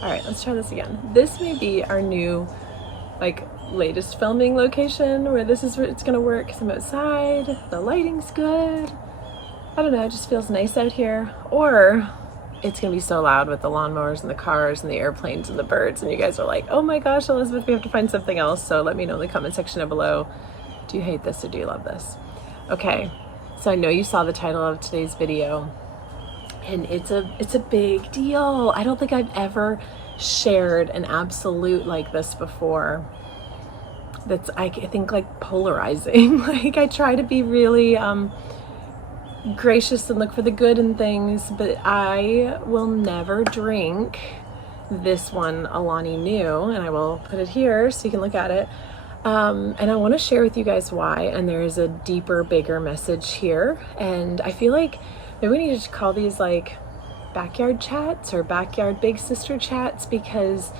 All right, let's try this again. This may be our new, latest filming location where this is where it's gonna work because I'm outside, the lighting's good. I don't know, it just feels nice out here. Or it's gonna be so loud with the lawnmowers and the cars and the airplanes and the birds, and you guys are like, oh my gosh, Elizabeth, we have to find something else. So let me know in the comment section down below. Do you hate this or do you love this? Okay, so I know you saw the title of today's video, and it's a big deal. I don't think I've ever shared an absolute like this before. That's, I think, like polarizing. Like, I try to be really gracious and look for the good in things, but I will never drink this one, Alani Nu, and I will put it here so you can look at it. And I want to share with you guys why, and there is a deeper, bigger message here. And I feel like maybe we need to call these like backyard chats or backyard big sister chats, because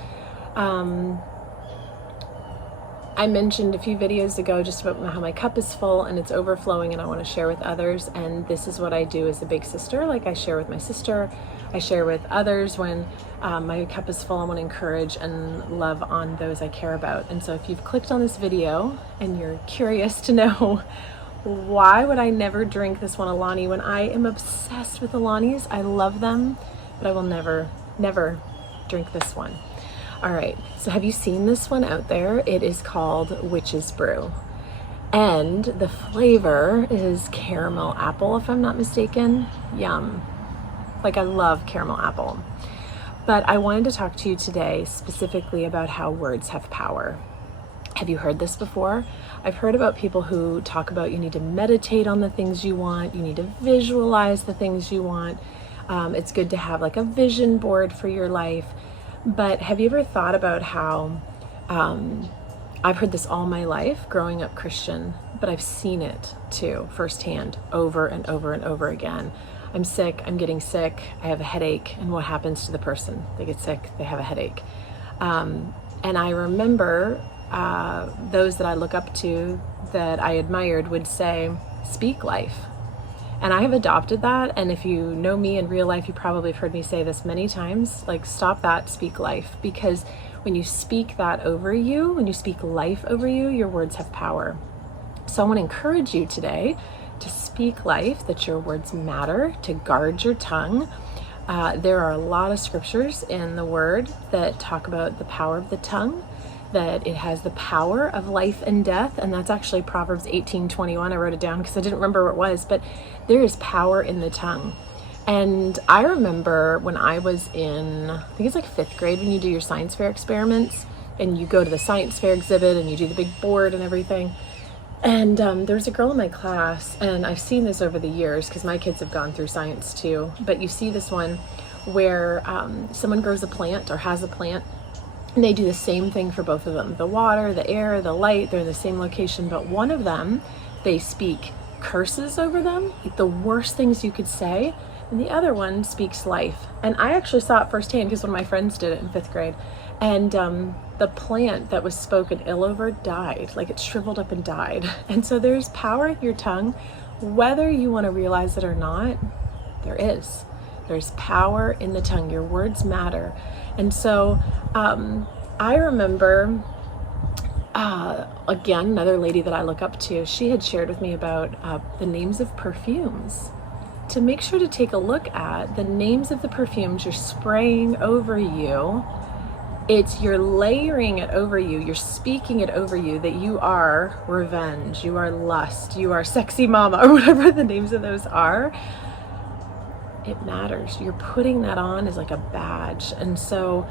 I mentioned a few videos ago just about how my cup is full and it's overflowing and I want to share with others. And this is what I do as a big sister. Like, I share with my sister, I share with others when my cup is full. I want to encourage and love on those I care about. And so if you've clicked on this video and you're curious to know why would I never drink this one Alani when I am obsessed with Alanis, I love them, but I will never drink this one. All right, so have you seen this one out there? It is called Witch's Brew. And the flavor is caramel apple, if I'm not mistaken. Yum. Like, I love caramel apple. But I wanted to talk to you today specifically about how words have power. Have you heard this before? I've heard about people who talk about you need to meditate on the things you want, you need to visualize the things you want. It's good to have like a vision board for your life. But have you ever thought about how, I've heard this all my life growing up Christian, but I've seen it too firsthand over and over and over again. I'm sick, I'm getting sick, I have a headache, and what happens to the person? They get sick, they have a headache. And I remember those that I look up to, that I admired, would say, speak life. And I have adopted that, and if you know me in real life, you probably have heard me say this many times, like, stop that, speak life. Because when you speak that over you, when you speak life over you, your words have power. So I want to encourage you today to speak life, that your words matter, to guard your tongue. There are a lot of scriptures in the Word that talk about the power of the tongue, that it has the power of life and death. And that's actually Proverbs 18:21. I wrote it down because I didn't remember what it was, but there is power in the tongue. And I remember when I was in, I think it's like 5th grade, when you do your science fair experiments and you go to the science fair exhibit and you do the big board and everything. And there was a girl in my class, and I've seen this over the years because my kids have gone through science too, but you see this one where someone grows a plant or has a plant, and they do the same thing for both of them. The water, the air, the light, they're in the same location, but one of them, they speak curses over them, like the worst things you could say, and the other one speaks life. And I actually saw it firsthand because one of my friends did it in 5th grade. And the plant that was spoken ill over died, like it shriveled up and died. And so there's power in your tongue, whether you want to realize it or not, there is. There's power in the tongue. Your words matter. And so I remember, again, another lady that I look up to, she had shared with me about the names of perfumes. To make sure to take a look at the names of the perfumes you're spraying over you. You're layering it over you, you're speaking it over you, that you are revenge, you are lust, you are sexy mama, or whatever the names of those are. It matters. You're putting that on as like a badge. And so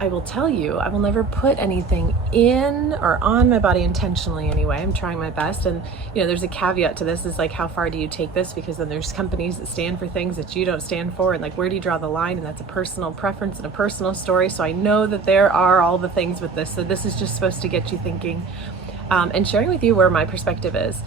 I will tell you, I will never put anything in or on my body intentionally anyway. I'm trying my best. And, there's a caveat to this, is like, how far do you take this? Because then there's companies that stand for things that you don't stand for. And like, where do you draw the line? And that's a personal preference and a personal story. So I know that there are all the things with this. So this is just supposed to get you thinking and sharing with you where my perspective is.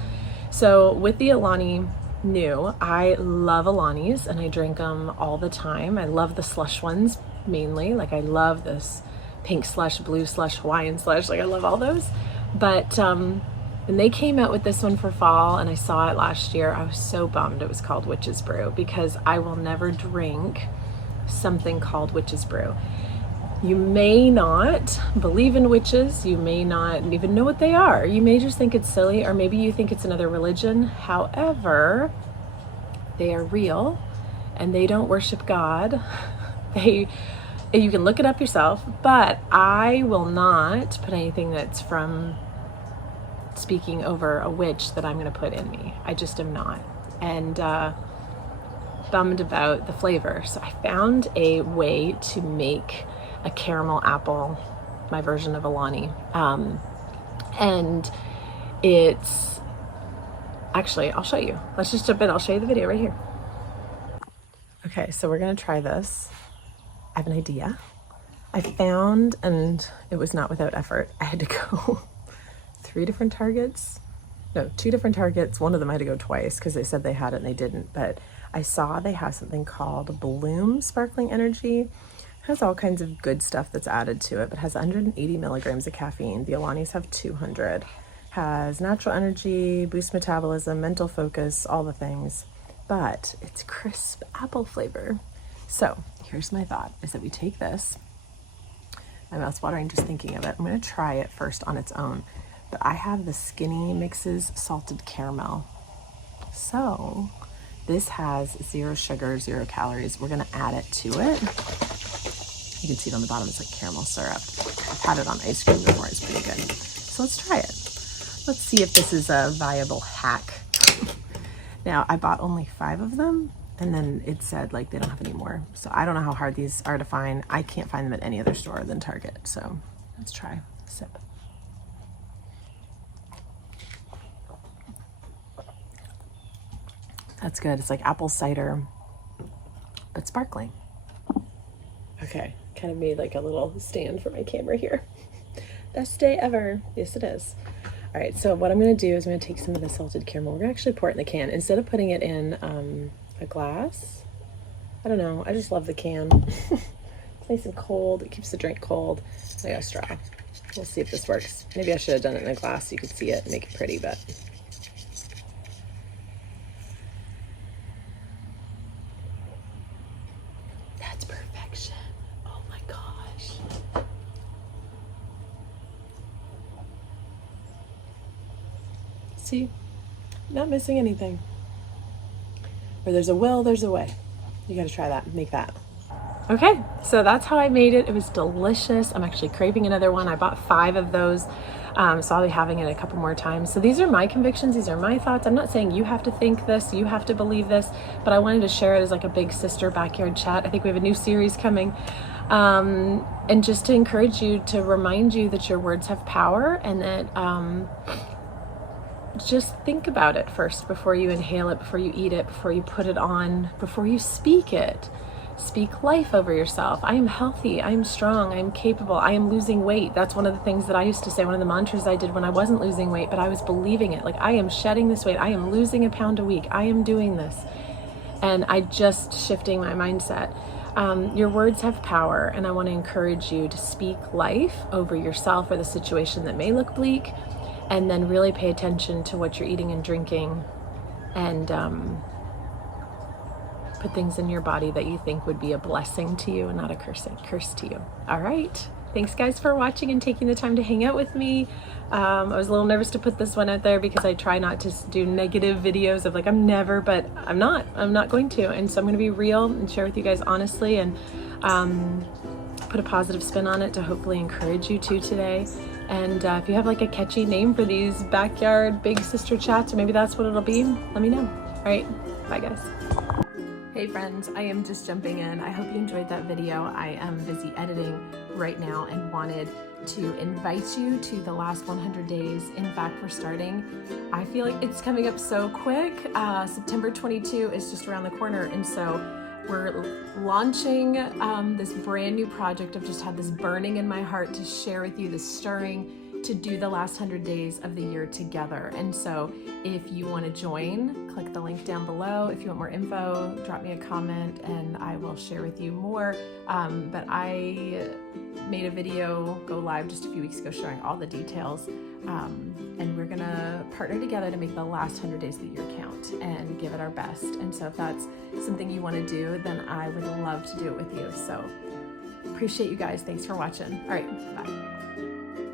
So with the Alani Nu, I love Alanis and I drink them all the time. I love the slush ones mainly. Like, I love this pink slush, blue slush, Hawaiian slush. Like, I love all those. But when they came out with this one for fall and I saw it last year, I was so bummed it was called Witch's Brew, because I will never drink something called witch's brew. You may not believe in witches, you may not even know what they are, you may just think it's silly, or maybe you think it's another religion. However, they are real and they don't worship God. You can look it up yourself, but I will not put anything that's from speaking over a witch that I'm going to put in me. I just am not. And bummed about the flavor. So I found a way to make a caramel apple, my version of Alani. And it's actually, I'll show you. Let's just jump in. I'll show you the video right here. Okay, so we're going to try this. I have an idea. I found, and it was not without effort, I had to go 2 different targets. One of them I had to go twice because they said they had it and they didn't. But I saw they have something called Bloom Sparkling Energy. It has all kinds of good stuff that's added to it, but has 180 milligrams of caffeine. The Alanis have 200. Has natural energy, boosts metabolism, mental focus, all the things. But it's crisp apple flavor. So here's my thought, is that we take this, my mouth's watering just thinking of it. I'm going to try it first on its own, but I have the Skinny Mixes salted caramel. So this has 0 sugar, 0 calories. We're going to add it to it. You can see it on the bottom, it's like caramel syrup. I've had it on ice cream before, it's pretty good. So let's try it. Let's see if this is a viable hack. Now, I bought only 5 of them, and then it said like they don't have any more. So I don't know how hard these are to find. I can't find them at any other store than Target. So let's try a sip. That's good. It's like apple cider, but sparkling. Okay, kind of made like a little stand for my camera here. Best day ever. Yes, it is. All right, so what I'm going to do is I'm going to take some of the salted caramel. We're going to actually pour it in the can. Instead of putting it in a glass, I don't know, I just love the can. It's nice and cold. It keeps the drink cold. I got a straw. We'll see if this works. Maybe I should have done it in a glass so you could see it and make it pretty, but... That's perfection. Oh my gosh. See? Not missing anything. Where there's a will, there's a way. You gotta try that, make that. Okay, so that's how I made it. It was delicious. I'm actually craving another one. I bought 5 of those, so I'll be having it a couple more times. So these are my convictions, these are my thoughts. I'm not saying you have to think this, you have to believe this, but I wanted to share it as like a big sister backyard chat. I think we have a new series coming. And just to encourage you, to remind you that your words have power, and that just think about it first before you inhale it, before you eat it, before you put it on, before you speak it. Speak life over yourself. I am healthy, I am strong, I am capable, I am losing weight. That's one of the things that I used to say, one of the mantras I did when I wasn't losing weight, but I was believing it. Like, I am shedding this weight, I am losing a pound a week, I am doing this. And I just shifting my mindset. Your words have power, and I want to encourage you to speak life over yourself or the situation that may look bleak. And then really pay attention to what you're eating and drinking, and put things in your body that you think would be a blessing to you and not a curse to you. All right. Thanks guys for watching and taking the time to hang out with me. I was a little nervous to put this one out there because I try not to do negative videos of like, I'm not going to. And so I'm going to be real and share with you guys honestly, and put a positive spin on it to hopefully encourage you too today. And if you have like a catchy name for these backyard big sister chats, or maybe that's what it'll be, let me know. All right, bye guys. Hey friends, I am just jumping in. I hope you enjoyed that video. I am busy editing right now and wanted to invite you to the last 100 days. In fact, we're starting. I feel like it's coming up so quick. September 22 is just around the corner, and so we're launching this brand new project. I've just had this burning in my heart to share with you, this stirring to do the last 100 days of the year together. And so if you want to join, click the link down below. If you want more info, drop me a comment and I will share with you more. But I made a video go live just a few weeks ago showing all the details And we're gonna partner together to make the last 100 days of the year count and give it our best. And so if that's something you want to do, then I would love to do it with you. So appreciate you guys. Thanks for watching. All right, bye.